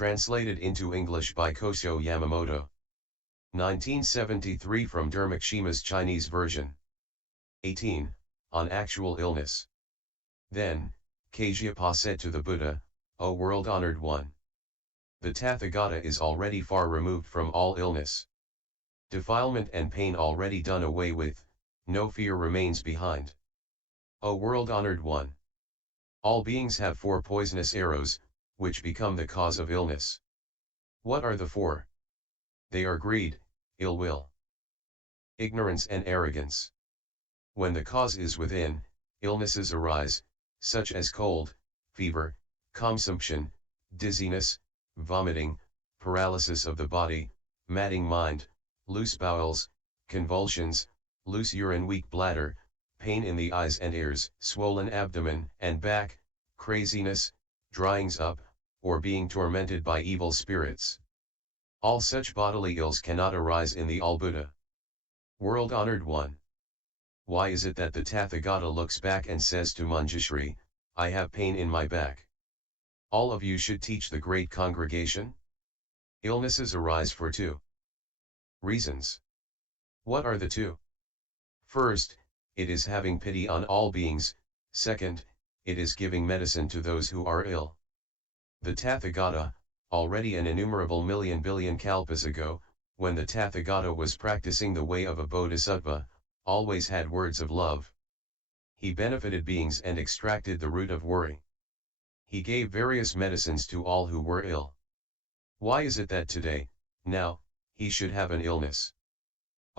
Translated into English by Kosho Yamamoto. 1973 from Dharmakshema's Chinese version. 18. On actual illness. Then, Kasyapa said to the Buddha, O world-honored one, the Tathagata is already far removed from all illness. Defilement and pain already done away with, no fear remains behind. O world-honored one, all beings have 4 poisonous arrows, which become the cause of illness. What are the 4? They are greed, ill will, ignorance and arrogance. When the cause is within, illnesses arise, such as cold, fever, consumption, dizziness, vomiting, paralysis of the body, madding mind, loose bowels, convulsions, loose urine, weak bladder, pain in the eyes and ears, swollen abdomen and back, craziness, dryings up, or being tormented by evil spirits. All such bodily ills cannot arise in the All-Buddha. World-honored one, why is it that the Tathagata looks back and says to Manjushri, I have pain in my back? All of you should teach the great congregation. Illnesses arise for 2 reasons. What are the 2? First, it is having pity on all beings. Second, it is giving medicine to those who are ill. The Tathagata, already an innumerable million billion kalpas ago, when the Tathagata was practicing the way of a Bodhisattva, always had words of love. He benefited beings and extracted the root of worry. He gave various medicines to all who were ill. Why is it that today, now, he should have an illness?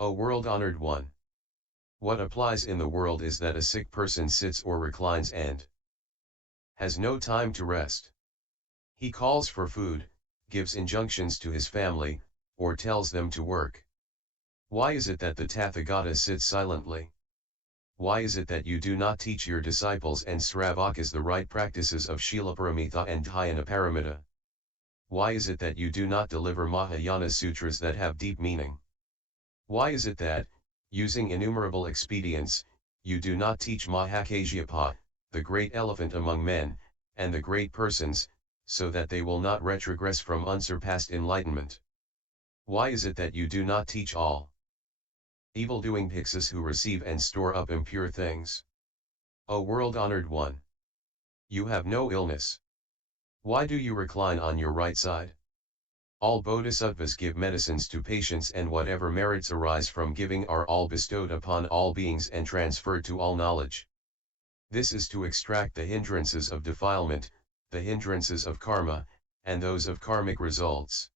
O world-honored one, what applies in the world is that a sick person sits or reclines and has no time to rest. He calls for food, gives injunctions to his family, or tells them to work. Why is it that the Tathagata sits silently? Why is it that you do not teach your disciples and Sravakas the right practices of Shilaparamita and Dhyanaparamita? Why is it that you do not deliver Mahayana sutras that have deep meaning? Why is it that, using innumerable expedients, you do not teach Mahakasyapa, the great elephant among men, and the great persons, so that they will not retrogress from unsurpassed enlightenment? Why is it that you do not teach all evil-doing Bhikshus who receive and store up impure things? O world-honored one, you have no illness. Why do you recline on your right side? All Bodhisattvas give medicines to patients, and whatever merits arise from giving are all bestowed upon all beings and transferred to all knowledge. This is to extract the hindrances of defilement, the hindrances of karma, and those of karmic results.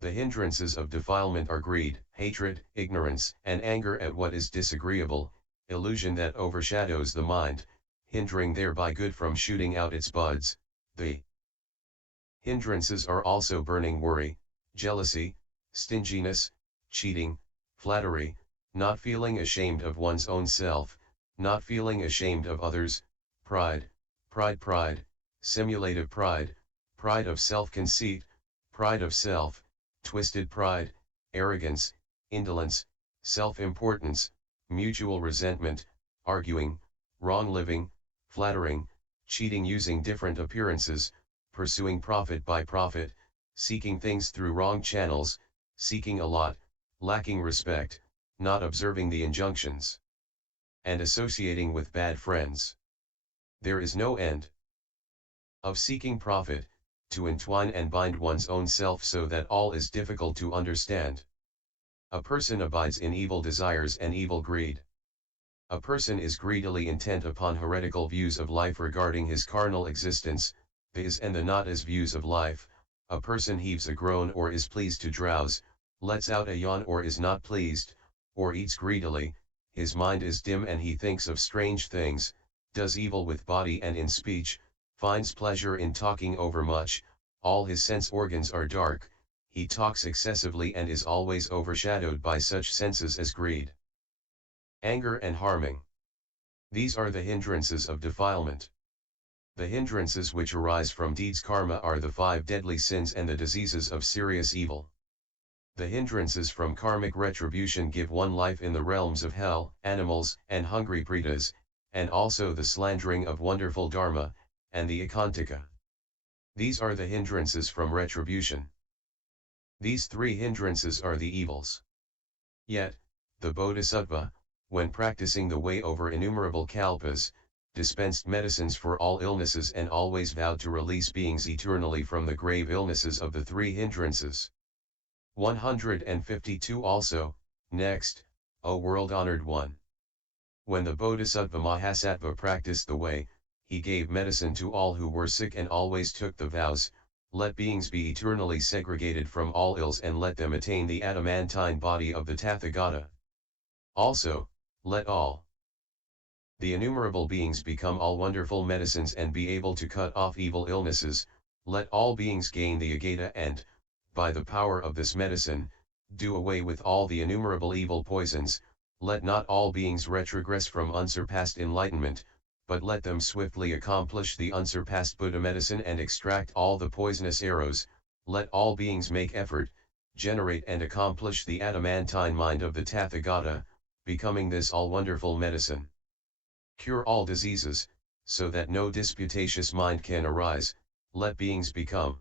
The hindrances of defilement are greed, hatred, ignorance, and anger at what is disagreeable, illusion that overshadows the mind, hindering thereby good from shooting out its buds. The hindrances are also burning worry, jealousy, stinginess, cheating, flattery, not feeling ashamed of one's own self, not feeling ashamed of others, pride, pride, simulative pride, pride of self-conceit, pride of self, twisted pride, arrogance, indolence, self-importance, mutual resentment, arguing, wrong living, flattering, cheating using different appearances, pursuing profit by profit, seeking things through wrong channels, seeking a lot, lacking respect, not observing the injunctions, and associating with bad friends. There is no end of seeking profit, to entwine and bind one's own self so that all is difficult to understand. A person abides in evil desires and evil greed. A person is greedily intent upon heretical views of life regarding his carnal existence, the is and the not as views of life. A person heaves a groan or is pleased to drowse, lets out a yawn or is not pleased, or eats greedily, his mind is dim and he thinks of strange things, does evil with body and in speech, finds pleasure in talking overmuch, all his sense organs are dark, he talks excessively and is always overshadowed by such senses as greed, anger and harming. These are the hindrances of defilement. The hindrances which arise from deeds karma are the 5 deadly sins and the diseases of serious evil. The hindrances from karmic retribution give one life in the realms of hell, animals, and hungry pretas, and also the slandering of wonderful dharma, and the akantika. These are the hindrances from retribution. These three hindrances are the evils. Yet, the Bodhisattva, when practicing the way over innumerable kalpas, dispensed medicines for all illnesses and always vowed to release beings eternally from the grave illnesses of the three hindrances. 152 Also, next, O world-honored one. When the Bodhisattva Mahasattva practiced the way, he gave medicine to all who were sick and always took the vows, let beings be eternally segregated from all ills and let them attain the adamantine body of the Tathagata. Also, let all the innumerable beings become all wonderful medicines and be able to cut off evil illnesses, let all beings gain the agata and, by the power of this medicine, do away with all the innumerable evil poisons, let not all beings retrogress from unsurpassed enlightenment, but let them swiftly accomplish the unsurpassed Buddha medicine and extract all the poisonous arrows, let all beings make effort, generate and accomplish the adamantine mind of the Tathagata, becoming this all-wonderful medicine. Cure all diseases, so that no disputatious mind can arise, let beings become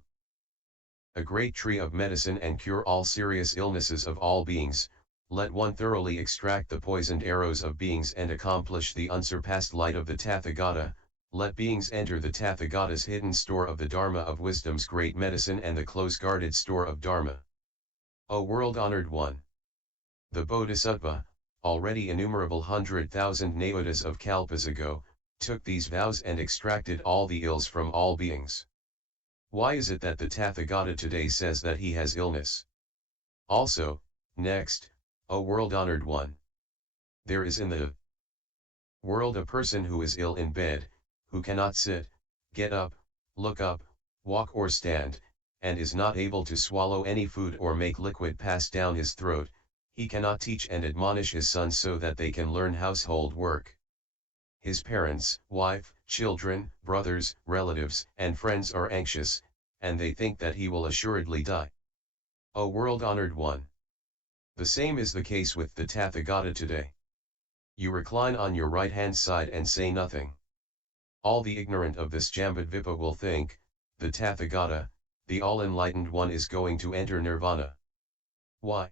a great tree of medicine and cure all serious illnesses of all beings, let one thoroughly extract the poisoned arrows of beings and accomplish the unsurpassed light of the Tathagata, let beings enter the Tathagata's hidden store of the Dharma of wisdom's great medicine and the close-guarded store of Dharma. O world-honored one! The Bodhisattva, already innumerable 100,000 nayotas of kalpas ago, took these vows and extracted all the ills from all beings. Why is it that the Tathagata today says that he has illness? Also, next, O world-honored one! There is in the world a person who is ill in bed, who cannot sit, get up, look up, walk or stand, and is not able to swallow any food or make liquid pass down his throat. He cannot teach and admonish his sons so that they can learn household work. His parents, wife, children, brothers, relatives, and friends are anxious, and they think that he will assuredly die. O world-honored one! The same is the case with the Tathagata today. You recline on your right-hand side and say nothing. All the ignorant of this Jambudvipa will think, the Tathagata, the all-enlightened one is going to enter Nirvana. Why?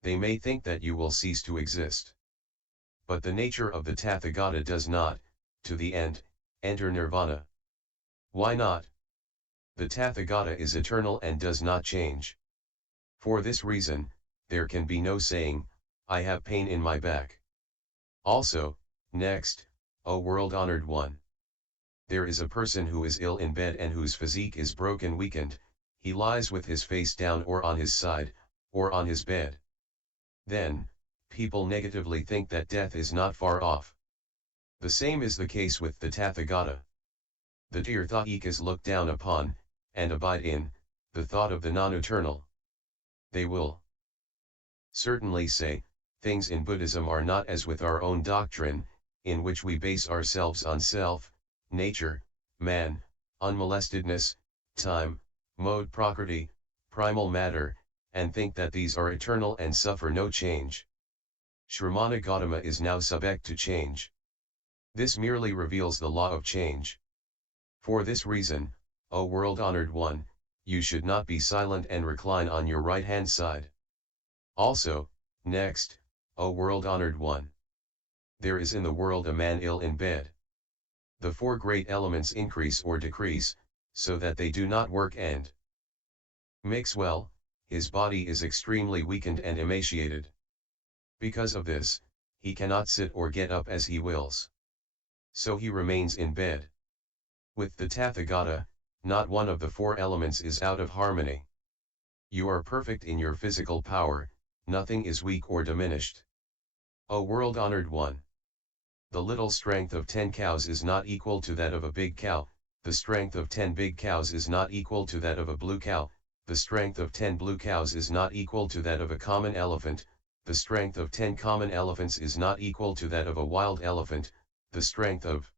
They may think that you will cease to exist. But the nature of the Tathagata does not, to the end, enter Nirvana. Why not? The Tathagata is eternal and does not change. For this reason, there can be no saying, I have pain in my back. Also, next, O world-honored one! There is a person who is ill in bed and whose physique is broken, weakened, he lies with his face down or on his side, or on his bed. Then, people negatively think that death is not far off. The same is the case with the Tathagata. The Tirthaikas look down upon, and abide in, the thought of the non-eternal. They will certainly say, things in Buddhism are not as with our own doctrine, in which we base ourselves on self, nature, man, unmolestedness, time, mode prakriti, primal matter, and think that these are eternal and suffer no change. Shramana Gautama is now subject to change. This merely reveals the law of change. For this reason, O world-honored one, you should not be silent and recline on your right-hand side. Also, next, O world-honored one! There is in the world a man ill in bed. The four great elements increase or decrease, so that they do not work and mix well. His body is extremely weakened and emaciated. Because of this, he cannot sit or get up as he wills. So he remains in bed. With the Tathagata, not one of the four elements is out of harmony. You are perfect in your physical power, nothing is weak or diminished. O world-honored one! The little strength of 10 cows is not equal to that of a big cow, the strength of 10 big cows is not equal to that of a blue cow, the strength of 10 blue cows is not equal to that of a common elephant, the strength of 10 common elephants is not equal to that of a wild elephant, the strength of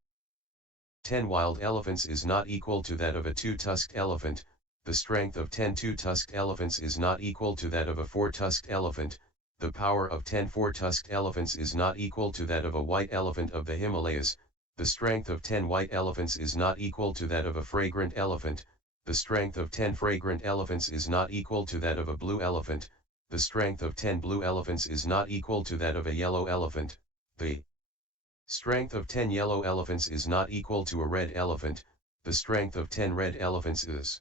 10 wild elephants is not equal to that of a two-tusked elephant, the strength of 10 two-tusked elephants is not equal to that of a four-tusked elephant, the power of 10 four-tusked elephants is not equal to that of a white elephant of the Himalayas, The strength of 10 white elephants is not equal to that of a fragrant elephant, the strength of 10 fragrant elephants is not equal to that of a blue elephant, the strength of 10 blue elephants is not equal to that of a yellow elephant, the strength of 10 yellow elephants is not equal to a red elephant, the strength of 10 red elephants is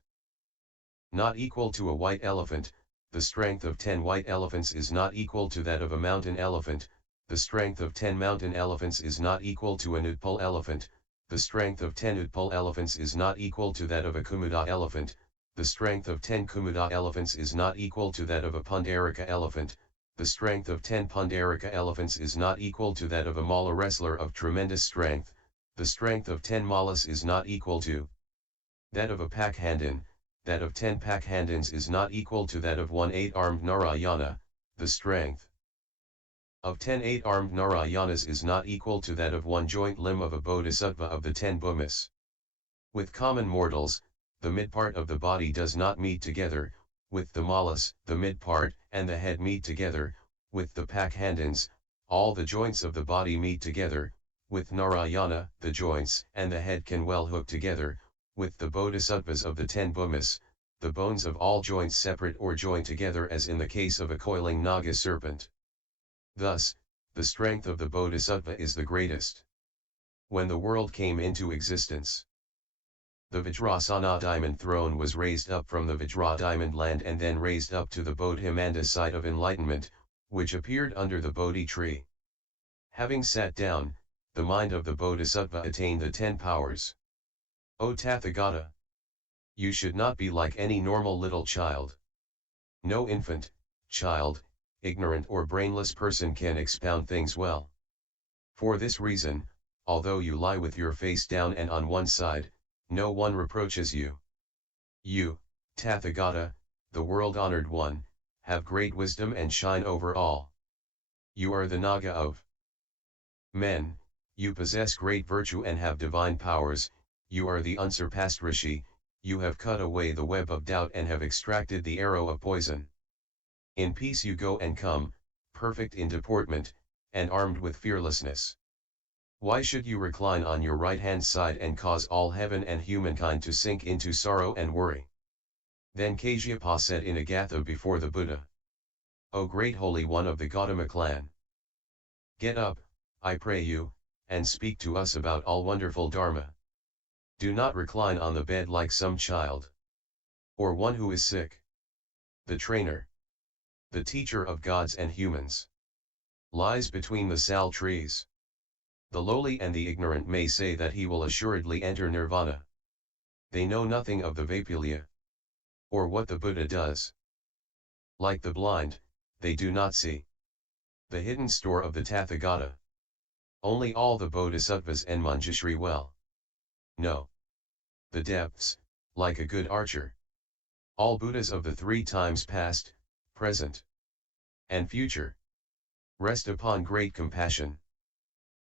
not equal to a white elephant, the strength of 10 white elephants is not equal to that of a mountain elephant, the strength of 10 mountain elephants is not equal to an Udpal elephant, the strength of 10 Udpal elephants is not equal to that of a Kumuda elephant, the strength of 10 Kumuda elephants is not equal to that of a Pundarika elephant, the strength of 10 Pundarika elephants is not equal to that of a Malla wrestler of tremendous strength, the strength of 10 Mallas is not equal to that of a Pakhandan, that of 10 Pakhandans is not equal to that of one 8-armed Narayana, the strength of 10 8-armed Narayanas is not equal to that of one joint limb of a Bodhisattva of the 10 Bhumis. With common mortals, the mid-part of the body does not meet together, with the Mallas, the mid-part, and the head meet together, with the Pakhandans, all the joints of the body meet together, with Narayana, the joints and the head can well hook together, with the Bodhisattvas of the 10 Bhumis, the bones of all joints separate or join together as in the case of a coiling Naga serpent. Thus, the strength of the Bodhisattva is the greatest. When the world came into existence, the Vajrasana diamond throne was raised up from the Vajra diamond land and then raised up to the Bodhimanda site of enlightenment, which appeared under the Bodhi tree. Having sat down, the mind of the Bodhisattva attained the 10 powers. O Tathagata! You should not be like any normal little child. No infant, child, ignorant or brainless person can expound things well. For this reason, although you lie with your face down and on one side, no one reproaches you. You, Tathagata, the world-honored one, have great wisdom and shine over all. You are the Naga of men, you possess great virtue and have divine powers, you are the unsurpassed Rishi, you have cut away the web of doubt and have extracted the arrow of poison. In peace you go and come, perfect in deportment, and armed with fearlessness. Why should you recline on your right-hand side and cause all heaven and humankind to sink into sorrow and worry? Then Kashyapa said in a gatha before the Buddha, O great holy one of the Gautama clan! Get up, I pray you, and speak to us about all wonderful Dharma. Do not recline on the bed like some child, or one who is sick. The trainer, the teacher of gods and humans, lies between the sal trees. The lowly and the ignorant may say that he will assuredly enter Nirvana. They know nothing of the Vaipulya, or what the Buddha does. Like the blind, they do not see the hidden store of the Tathagata. Only all the Bodhisattvas and Manjushri well know the depths, like a good archer. All Buddhas of the 3 times past, present, and future rest upon great compassion.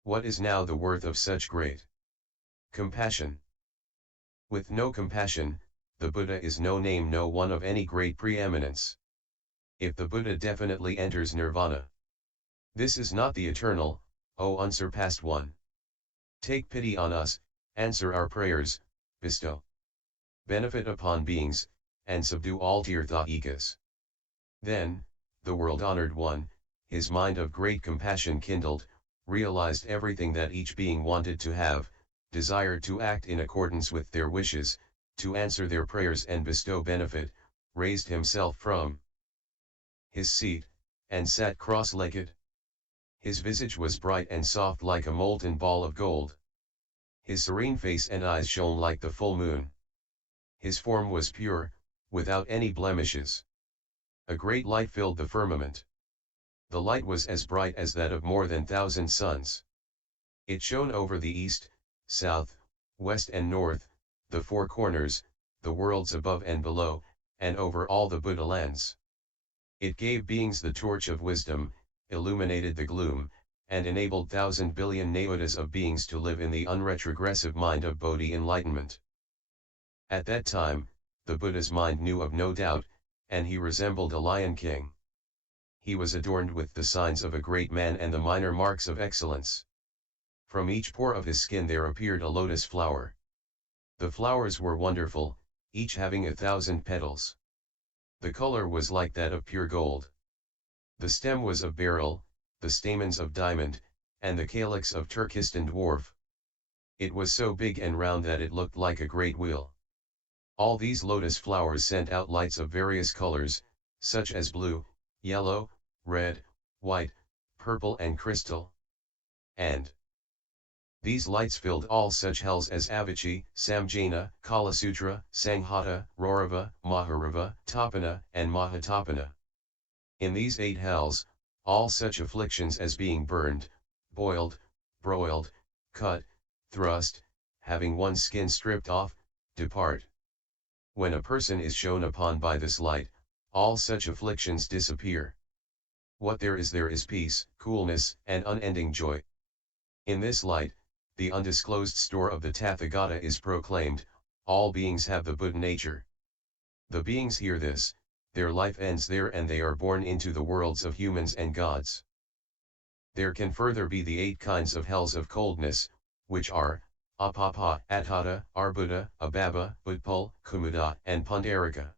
What is now the worth of such great compassion? With no compassion, the Buddha is no name, no one of any great preeminence. If the Buddha definitely enters Nirvana, this is not the eternal, O unsurpassed one. Take pity on us, answer our prayers, bestow benefit upon beings, and subdue all tirtha-ikas. Then, the world-honored one, his mind of great compassion kindled, realized everything that each being wanted to have, desired to act in accordance with their wishes, to answer their prayers and bestow benefit, raised himself from his seat, and sat cross-legged. His visage was bright and soft like a molten ball of gold. His serene face and eyes shone like the full moon. His form was pure, without any blemishes. A great light filled the firmament. The light was as bright as that of more than 1,000 suns. It shone over the east, south, west and north, the 4 corners, the worlds above and below, and over all the Buddha lands. It gave beings the torch of wisdom, illuminated the gloom, and enabled 1,000 billion nayotas of beings to live in the unretrogressive mind of Bodhi enlightenment. At that time, the Buddha's mind knew of no doubt, and he resembled a lion king. He was adorned with the signs of a great man and the minor marks of excellence. From each pore of his skin there appeared a lotus flower. The flowers were wonderful, each having 1,000 petals. The color was like that of pure gold. The stem was of beryl, the stamens of diamond, and the calyx of turquoise dwarf. It was so big and round that it looked like a great wheel. All these lotus flowers sent out lights of various colors, such as blue, yellow, red, white, purple and crystal. And these lights filled all such hells as Avicii, Samjana, Kalasutra, Sanghata, Rorava, Maharava, Tapana, and Mahatapana. In these 8 hells, all such afflictions as being burned, boiled, broiled, cut, thrust, having one's skin stripped off, depart. When a person is shone upon by this light, all such afflictions disappear. What there is peace, coolness, and unending joy. In this light, the undisclosed store of the Tathagata is proclaimed. All beings have the Buddha nature. The beings hear this, their life ends there and they are born into the worlds of humans and gods. There can further be the 8 kinds of hells of coldness, which are, Apapa, Atata, Arbuda, Ababa, Utpal, Kumuda, and Pundarika.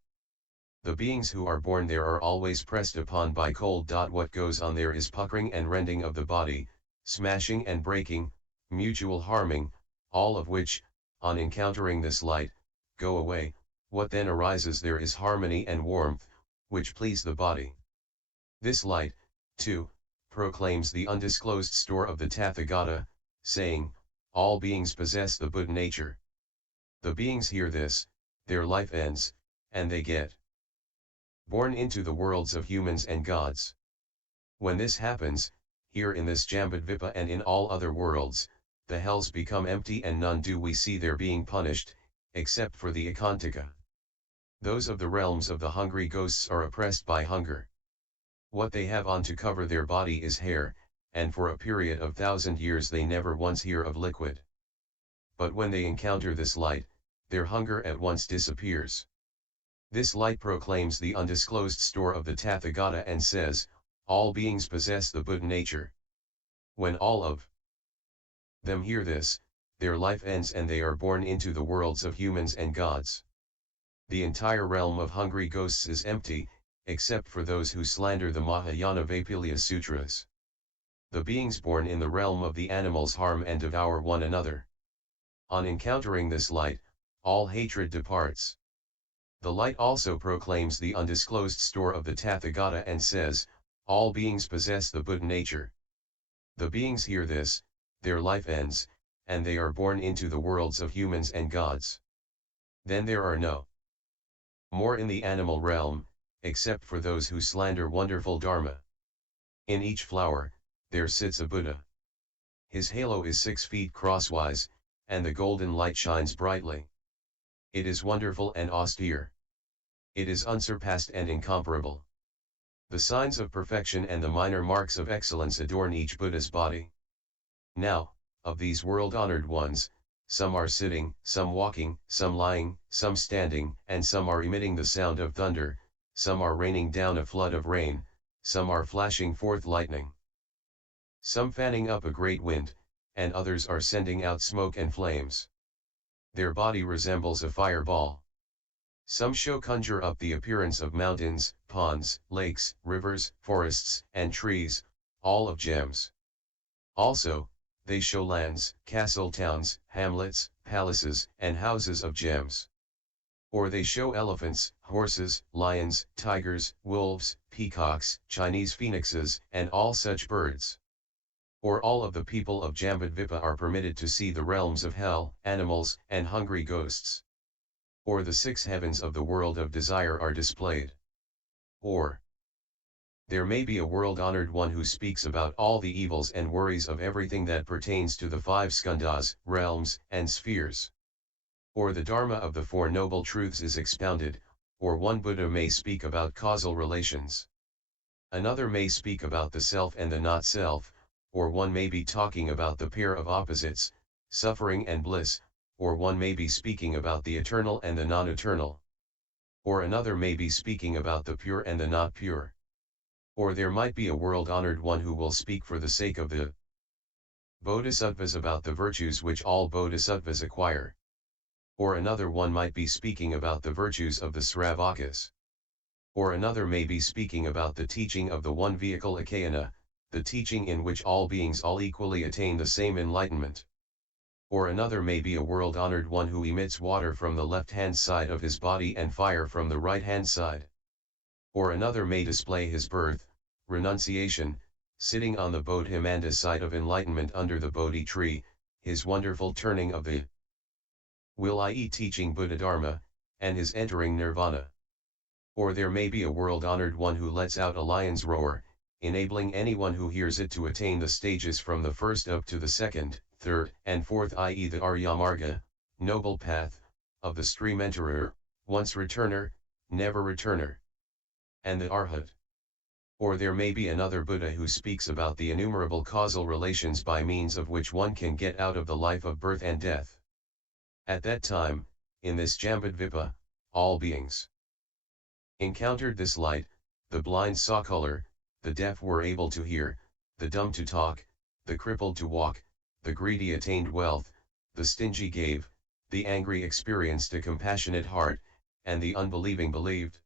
The beings who are born there are always pressed upon by cold. What goes on there is puckering and rending of the body, smashing and breaking, mutual harming, all of which, on encountering this light, go away. What then arises there is harmony and warmth, which please the body. This light, too, proclaims the undisclosed store of the Tathagata, saying, all beings possess the Buddha nature. The beings hear this, their life ends, and they get born into the worlds of humans and gods. When this happens, here in this Jambudvipa and in all other worlds, the hells become empty and none do we see there being punished, except for the Ekantaka. Those of the realms of the hungry ghosts are oppressed by hunger. What they have on to cover their body is hair, and for a period of 1,000 years they never once hear of liquid. But when they encounter this light, their hunger at once disappears. This light proclaims the undisclosed store of the Tathagata and says, all beings possess the Buddha nature. When all of them hear this, their life ends and they are born into the worlds of humans and gods. The entire realm of hungry ghosts is empty, except for those who slander the Mahayana Vaipilya Sutras. The beings born in the realm of the animals harm and devour one another. On encountering this light, all hatred departs. The light also proclaims the undisclosed store of the Tathagata and says, all beings possess the Buddha nature. The beings hear this, their life ends, and they are born into the worlds of humans and gods. Then there are no more in the animal realm, except for those who slander wonderful Dharma. In each flower, there sits a Buddha. His halo is 6 feet crosswise, and the golden light shines brightly. It is wonderful and austere. It is unsurpassed and incomparable. The signs of perfection and the minor marks of excellence adorn each Buddha's body. Now, of these world-honored ones, some are sitting, some walking, some lying, some standing, and some are emitting the sound of thunder, some are raining down a flood of rain, some are flashing forth lightning. Some fanning up a great wind, and others are sending out smoke and flames. Their body resembles a fireball. Some show conjure up the appearance of mountains, ponds, lakes, rivers, forests, and trees, all of gems. Also, they show lands, castle towns, hamlets, palaces, and houses of gems. Or they show elephants, horses, lions, tigers, wolves, peacocks, Chinese phoenixes, and all such birds. Or all of the people of Jambudvipa are permitted to see the realms of hell, animals, and hungry ghosts. Or the 6 heavens of the world of desire are displayed. Or there may be a world-honored one who speaks about all the evils and worries of everything that pertains to the 5 skandhas, realms, and spheres. Or the Dharma of the 4 Noble Truths is expounded, or one Buddha may speak about causal relations. Another may speak about the self and the not-self, or one may be talking about the pair of opposites, suffering and bliss, or one may be speaking about the eternal and the non-eternal. Or another may be speaking about the pure and the not pure. Or there might be a world-honored one who will speak for the sake of the Bodhisattvas about the virtues which all Bodhisattvas acquire. Or another one might be speaking about the virtues of the Sravakas. Or another may be speaking about the teaching of the one vehicle Akayana, the teaching in which all beings all equally attain the same enlightenment. Or another may be a world-honored one who emits water from the left-hand side of his body and fire from the right-hand side. Or another may display his birth, renunciation, sitting on the Bodhimanda side of enlightenment under the Bodhi tree, his wonderful turning of the will, i.e. teaching Buddha Dharma, and his entering Nirvana. Or there may be a world-honored one who lets out a lion's roar, enabling anyone who hears it to attain the stages from the first up to the second, third, and fourth, i.e. the Aryamarga, noble path, of the stream enterer, once returner, never returner, and the Arhat. Or there may be another Buddha who speaks about the innumerable causal relations by means of which one can get out of the life of birth and death. At that time, in this Jambudvipa, all beings encountered this light, the blind saw color, the deaf were able to hear, the dumb to talk, the crippled to walk, the greedy attained wealth, the stingy gave, the angry experienced a compassionate heart, and the unbelieving believed.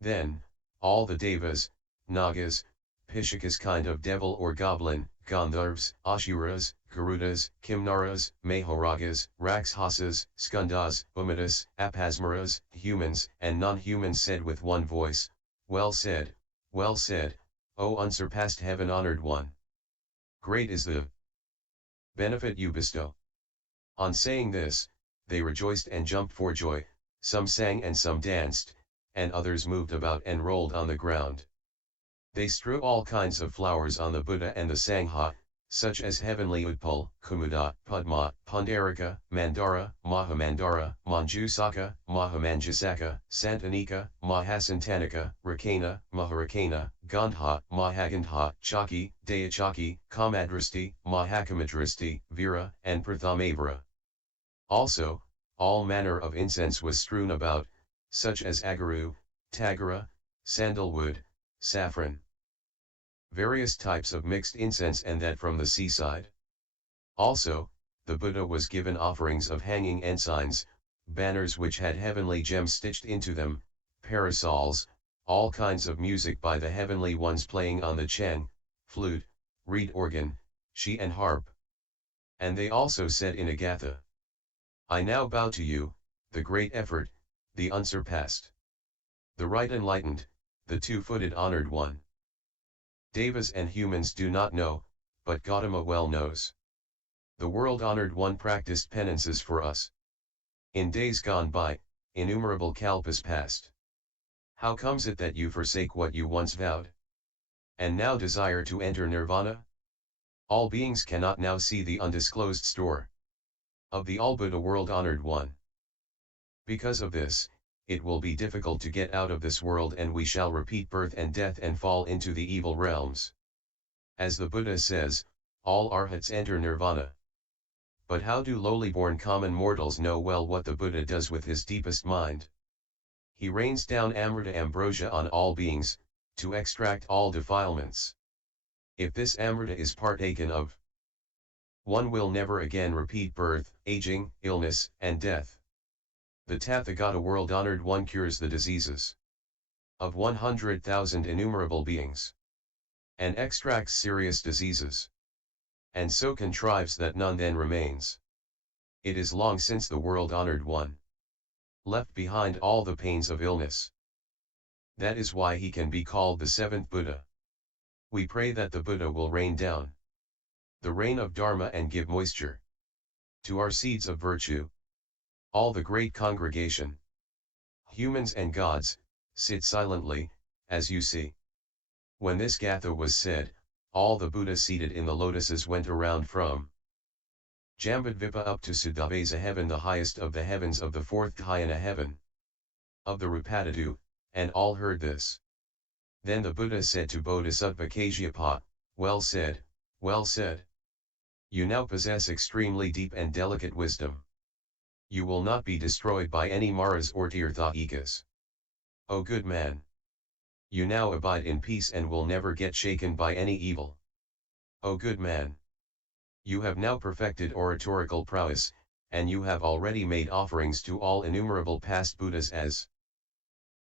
Then, all the devas, nagas, pishakas kind of devil or goblin, gandharvas, asuras, garudas, kimnaras, mahoragas, rakshasas, skandas, umadas, apasmaras, humans and non-humans said with one voice, well said, O unsurpassed heaven-honored one. Great is the benefit you bestow. On saying this, they rejoiced and jumped for joy, some sang and some danced, and others moved about and rolled on the ground. They strew all kinds of flowers on the Buddha and the Sangha, such as heavenly Utpal, Kumuda, Padma, Pundarika, Mandara, Mahamandara, Manjusaka, Mahamanjusaka, Santanika, Mahasantanika, Rakana, Maharakana, Gandha, Mahagandha, Chaki, Dayachaki, Kamadrasti, Mahakamadrasti, Vira, and Prathamavara. Also, all manner of incense was strewn about, such as agaru, tagara, sandalwood, saffron. Various types of mixed incense and that from the seaside. Also, the Buddha was given offerings of hanging ensigns, banners which had heavenly gems stitched into them, parasols, all kinds of music by the heavenly ones playing on the chen, flute, reed organ, she and harp. And they also said in Agatha, I now bow to you, the great effort, the unsurpassed, the right enlightened, the two-footed honored one. Devas and humans do not know, but Gautama well knows. The world-honored one practiced penances for us. In days gone by, innumerable kalpas past. How comes it that you forsake what you once vowed? And now desire to enter nirvana? All beings cannot now see the undisclosed store of the all-Buddha world-honored one. Because of this, it will be difficult to get out of this world and we shall repeat birth and death and fall into the evil realms. As the Buddha says, all arhats enter nirvana. But how do lowly-born common mortals know well what the Buddha does with his deepest mind? He rains down amrita ambrosia on all beings, to extract all defilements. If this amrita is partaken of, one will never again repeat birth, aging, illness, and death. The Tathagata world-honored one cures the diseases of 100,000 innumerable beings, and extracts serious diseases, and so contrives that none then remains. It is long since the world-honored one left behind all the pains of illness. That is why he can be called the seventh Buddha. We pray that the Buddha will rain down the rain of Dharma and give moisture to our seeds of virtue. All the great congregation, humans and gods, sit silently, as you see. When this Gatha was said, all the Buddhas seated in the lotuses went around from Jambudvipa up to Sudavesa heaven, the highest of the heavens of the fourth Dhyana heaven of the Rupatadu, and all heard this. Then the Buddha said to Bodhisattva Kasyapa, well said, well said. You now possess extremely deep and delicate wisdom. You will not be destroyed by any Maras or Tirthayikas. O good man! You now abide in peace and will never get shaken by any evil. O good man! You have now perfected oratorical prowess, and you have already made offerings to all innumerable past Buddhas as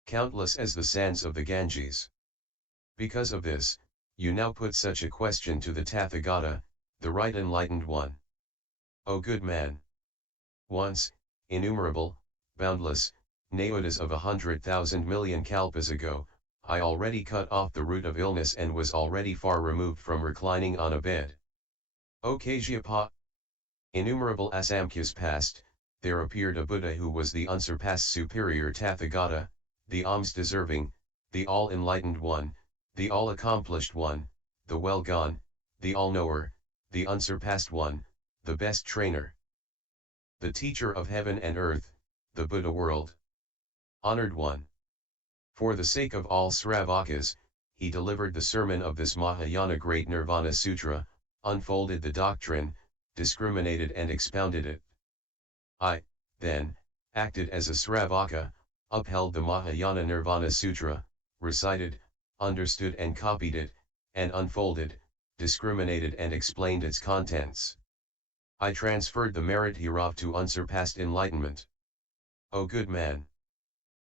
countless as the sands of the Ganges. Because of this, you now put such a question to the Tathagata, the right enlightened one. O good man! Once, innumerable, boundless, naodas of 100,000 million kalpas ago, I already cut off the root of illness and was already far removed from reclining on a bed. O Kasyapa! Innumerable asamkhya's past, there appeared a Buddha who was the unsurpassed superior Tathagata, the alms-deserving, the all-enlightened one, the all-accomplished one, the well-gone, the all-knower, the unsurpassed one, the best trainer. The teacher of heaven and earth, the Buddha world. Honored one. For the sake of all Sravakas, he delivered the sermon of this Mahayana great Nirvana Sutra, unfolded the doctrine, discriminated and expounded it. I, then, acted as a Sravaka, upheld the Mahayana Nirvana Sutra, recited, understood and copied it, and unfolded, discriminated and explained its contents. I transferred the merit hereof to unsurpassed enlightenment. O good man!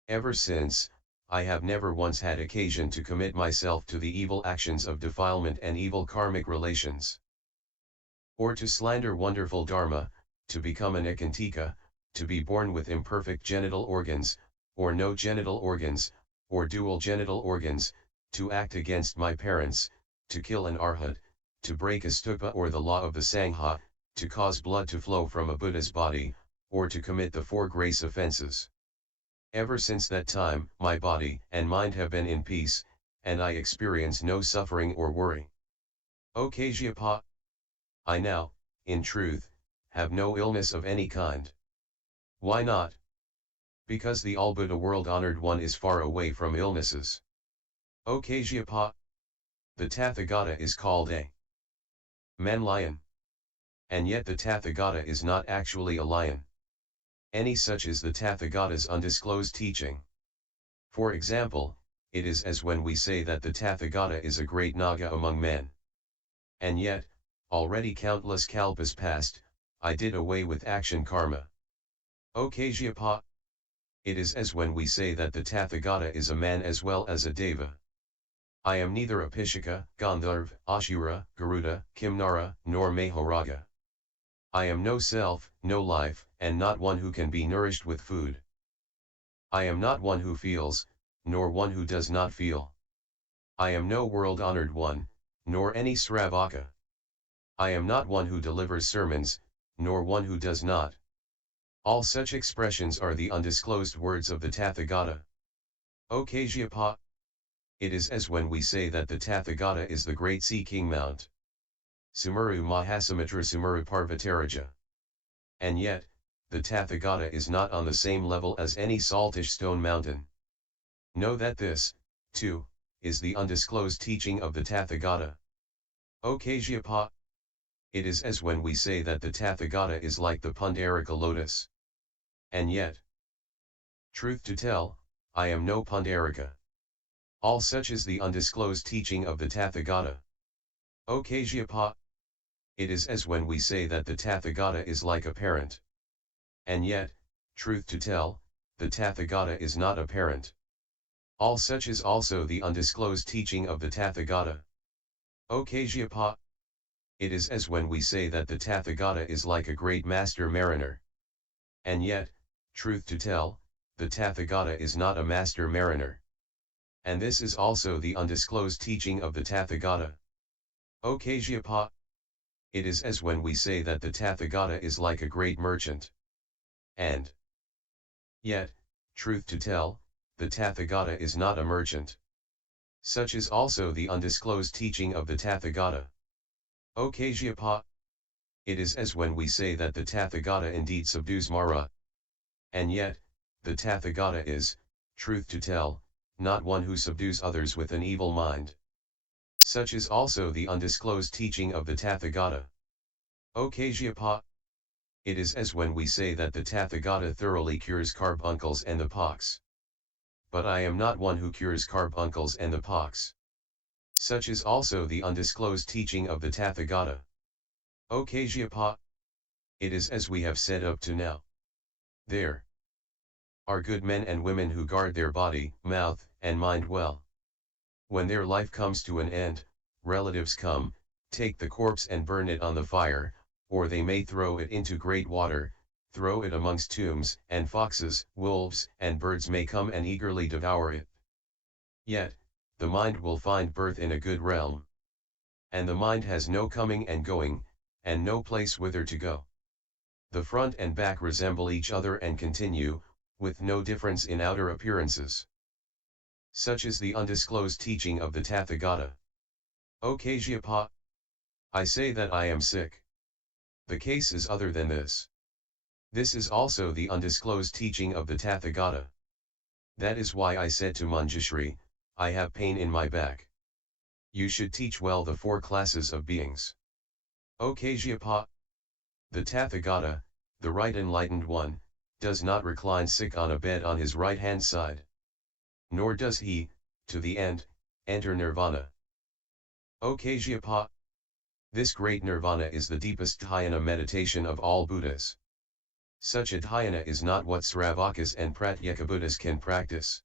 Ever since, I have never once had occasion to commit myself to the evil actions of defilement and evil karmic relations, or to slander wonderful dharma, to become an ekantika, to be born with imperfect genital organs, or no genital organs, or dual genital organs, to act against my parents, to kill an arhat, to break a stupa or the law of the Sangha, to cause blood to flow from a Buddha's body, or to commit the 4 grace offenses. Ever since that time, my body and mind have been in peace, and I experience no suffering or worry. O Kasyapa! I now, in truth, have no illness of any kind. Why not? Because the all-Buddha world-honored one is far away from illnesses. O Kasyapa! The Tathagata is called a man-lion. And yet the Tathagata is not actually a lion. Any such is the Tathagata's undisclosed teaching. For example, it is as when we say that the Tathagata is a great Naga among men. And yet, already countless kalpas past, I did away with action karma. O Kasyapa! It is as when we say that the Tathagata is a man as well as a deva. I am neither a Pishaka, Gandharva, Ashura, Garuda, Kimnara, nor Mahoraga. I am no self, no life, and not one who can be nourished with food. I am not one who feels, nor one who does not feel. I am no world-honored one, nor any Sravaka. I am not one who delivers sermons, nor one who does not. All such expressions are the undisclosed words of the Tathagata. O Kasyapa! It is as when we say that the Tathagata is the great sea king mount. Sumeru Mahasamudra Sumeru Parvataraja. And yet, the Tathagata is not on the same level as any saltish stone mountain. Know that this, too, is the undisclosed teaching of the Tathagata. O Kasyapa! It is as when we say that the Tathagata is like the Pundarika lotus. And yet, truth to tell, I am no Pundarika. All such is the undisclosed teaching of the Tathagata. O Kasyapa! It is as when we say that the Tathagata is like a parent. And yet, truth to tell, the Tathagata is not a parent. All such is also the undisclosed teaching of the Tathagata. O Kasyapa! It is as when we say that the Tathagata is like a great master mariner. And yet, truth to tell, the Tathagata is not a master mariner. And this is also the undisclosed teaching of the Tathagata. O Kasyapa! It is as when we say that the Tathagata is like a great merchant. And yet, truth to tell, the Tathagata is not a merchant. Such is also the undisclosed teaching of the Tathagata. O Kasyapa! It is as when we say that the Tathagata indeed subdues Mara. And yet, the Tathagata is, truth to tell, not one who subdues others with an evil mind. Such is also the undisclosed teaching of the Tathagata. O Kasyapa! It is as when we say that the Tathagata thoroughly cures carbuncles and the pox. But I am not one who cures carbuncles and the pox. Such is also the undisclosed teaching of the Tathagata. O Kajyapa, it is as we have said up to now. There are good men and women who guard their body, mouth, and mind well. When their life comes to an end, relatives come, take the corpse and burn it on the fire, or they may throw it into great water, throw it amongst tombs, and foxes, wolves, and birds may come and eagerly devour it. Yet, the mind will find birth in a good realm. And the mind has no coming and going, and no place whither to go. The front and back resemble each other and continue, with no difference in outer appearances. Such is the undisclosed teaching of the Tathagata. O Kajyapa, I say that I am sick. The case is other than this. This is also the undisclosed teaching of the Tathagata. That is why I said to Manjushri, I have pain in my back. You should teach well the four classes of beings. O Kajyapa, the Tathagata, the right enlightened one, does not recline sick on a bed on his right hand side. Nor does he, to the end, enter nirvana. O Kajyapa, this great nirvana is the deepest dhyana meditation of all Buddhas. Such a dhyana is not what Sravakas and Pratyekabuddhas can practice.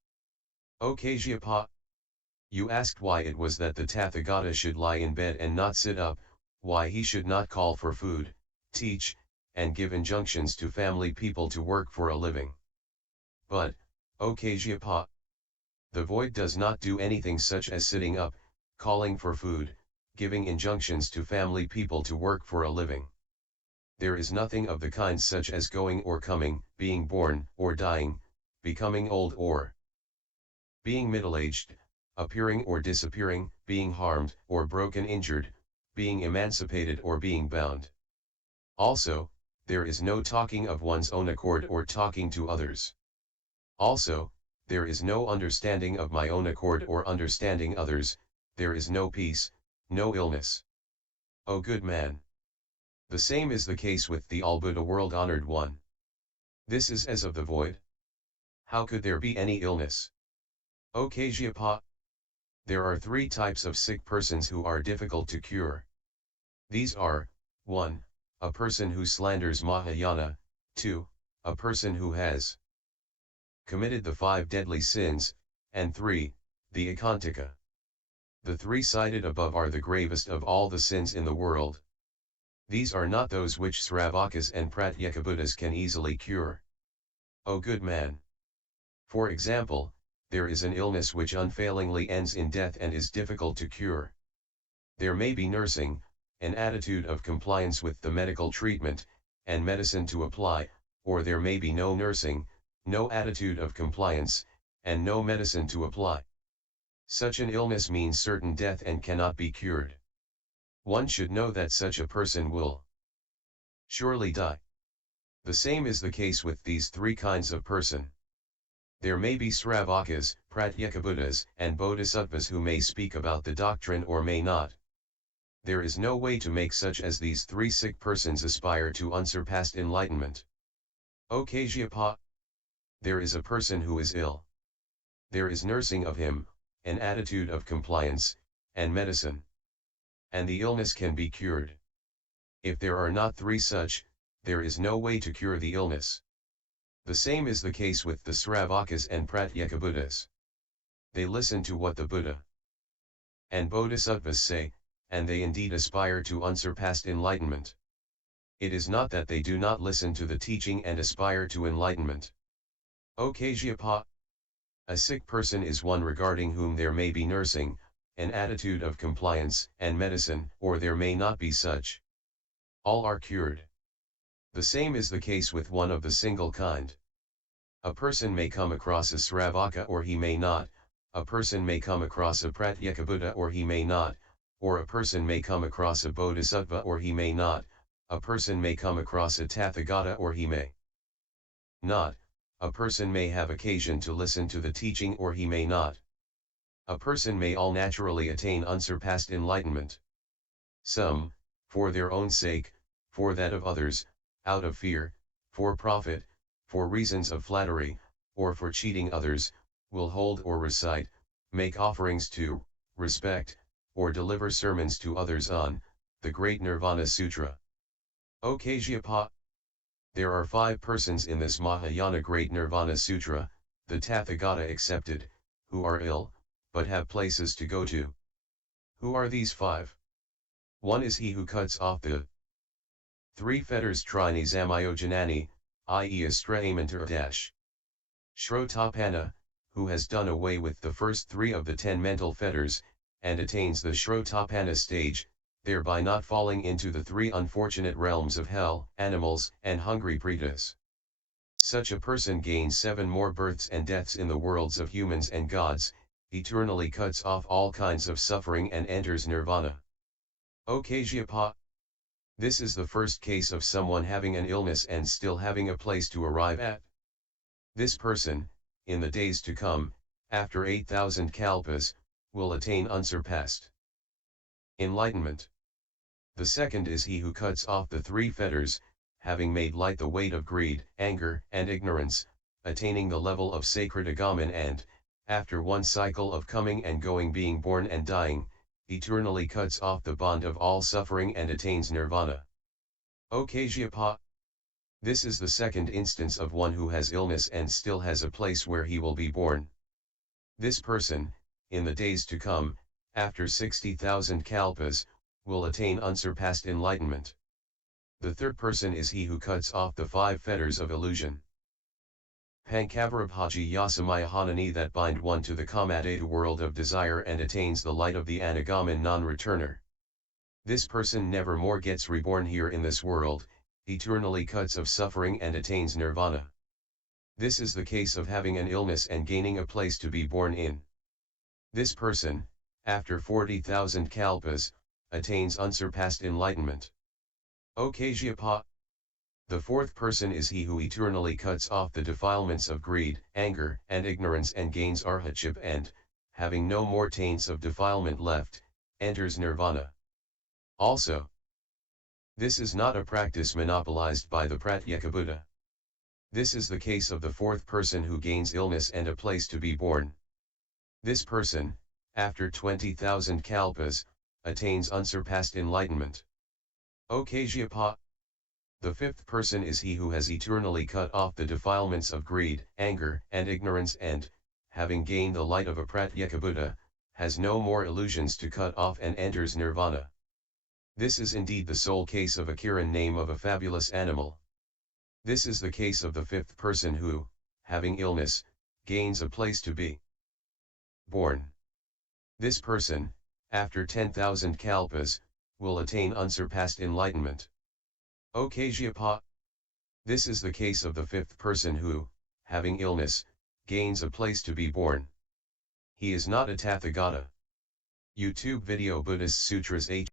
O Kajyapa, you asked why it was that the Tathagata should lie in bed and not sit up, why he should not call for food, teach, and give injunctions to family people to work for a living. But, O Kajyapa, the void does not do anything such as sitting up, calling for food, giving injunctions to family people to work for a living. There is nothing of the kind such as going or coming, being born or dying, becoming old or being middle-aged, appearing or disappearing, being harmed or broken injured, being emancipated or being bound. Also, there is no talking of one's own accord or talking to others. Also, there is no understanding of my own accord or understanding others, there is no peace, no illness. O good man! The same is the case with the all-Buddha world-honored one. This is as of the void. How could there be any illness? O Kajyapa, there are three types of sick persons who are difficult to cure. These are, 1. A person who slanders Mahayana, 2. A person who has committed the 5 deadly sins, and 3. The Ekantaka. The three cited above are the gravest of all the sins in the world. These are not those which Sravakas and Pratyekabuddhas can easily cure. O good man! For example, there is an illness which unfailingly ends in death and is difficult to cure. There may be nursing, an attitude of compliance with the medical treatment, and medicine to apply, or there may be no nursing, no attitude of compliance, and no medicine to apply. Such an illness means certain death and cannot be cured. One should know that such a person will surely die. The same is the case with these three kinds of person. There may be Sravakas, Pratyekabuddhas, and Bodhisattvas who may speak about the doctrine or may not. There is no way to make such as these three sick persons aspire to unsurpassed enlightenment. O Kajyapa, there is a person who is ill. There is nursing of him, an attitude of compliance, and medicine. And the illness can be cured. If there are not three such, there is no way to cure the illness. The same is the case with the Sravakas and Pratyekabuddhas. They listen to what the Buddha and Bodhisattvas say, and they indeed aspire to unsurpassed enlightenment. It is not that they do not listen to the teaching and aspire to enlightenment. O Kajyapa, a sick person is one regarding whom there may be nursing, an attitude of compliance, and medicine, or there may not be such. All are cured. The same is the case with one of the single kind. A person may come across a Sravaka or he may not, a person may come across a Pratyekabuddha or he may not, or a person may come across a Bodhisattva or he may not, a person may come across a Tathagata or he may not, a person may have occasion to listen to the teaching or he may not. A person may all naturally attain unsurpassed enlightenment. Some, for their own sake, for that of others, out of fear, for profit, for reasons of flattery, or for cheating others, will hold or recite, make offerings to, respect, or deliver sermons to others on, the great Nirvana Sutra. O Kajyapa! There are 5 persons in this Mahayana Great Nirvana Sutra, the Tathagata excepted, who are ill, but have places to go to. Who are these 5? 1 is he who cuts off the 3 fetters trine samyojanani, i.e. astrayamanta Shrotapana, who has done away with the first 3 of the 10 mental fetters, and attains the Shrotapana stage, thereby not falling into the 3 unfortunate realms of hell, animals, and hungry pretas. Such a person gains 7 more births and deaths in the worlds of humans and gods, eternally cuts off all kinds of suffering and enters nirvana. O Kajyapa! This is the first case of someone having an illness and still having a place to arrive at. This person, in the days to come, after 8,000 kalpas, will attain unsurpassed enlightenment. The second is he who cuts off the 3 fetters, having made light the weight of greed, anger, and ignorance, attaining the level of sacred agaman and, after 1 cycle of coming and going being born and dying, eternally cuts off the bond of all suffering and attains nirvana. O Kajyapa! This is the second instance of one who has illness and still has a place where he will be born. This person, in the days to come, after 60,000 kalpas, will attain unsurpassed enlightenment. The third person is he who cuts off the 5 fetters of illusion. Pankavarabhaji Yasamayahanani that bind one to the Kamadata world of desire and attains the light of the Anagaman non-returner. This person never more gets reborn here in this world, eternally cuts of suffering and attains nirvana. This is the case of having an illness and gaining a place to be born in. This person, after 40,000 kalpas, attains unsurpassed enlightenment. O Kajyapa! The fourth person is he who eternally cuts off the defilements of greed, anger, and ignorance and gains arhatship and, having no more taints of defilement left, enters nirvana. Also, this is not a practice monopolized by the Pratyeka Buddha. This is the case of the fourth person who gains illness and a place to be born. This person, after 20,000 kalpas, attains unsurpassed enlightenment. O Kajyapa! The fifth person is he who has eternally cut off the defilements of greed, anger, and ignorance and, having gained the light of a Pratyeka Buddha, has no more illusions to cut off and enters nirvana. This is indeed the sole case of a Kiran name of a fabulous animal. This is the case of the fifth person who, having illness, gains a place to be born. This person, after 10,000 kalpas, will attain unsurpassed enlightenment. O Kajyapa! This is the case of the fifth person who, having illness, gains a place to be born. He is not a Tathagata. YouTube video Buddhist Sutras 8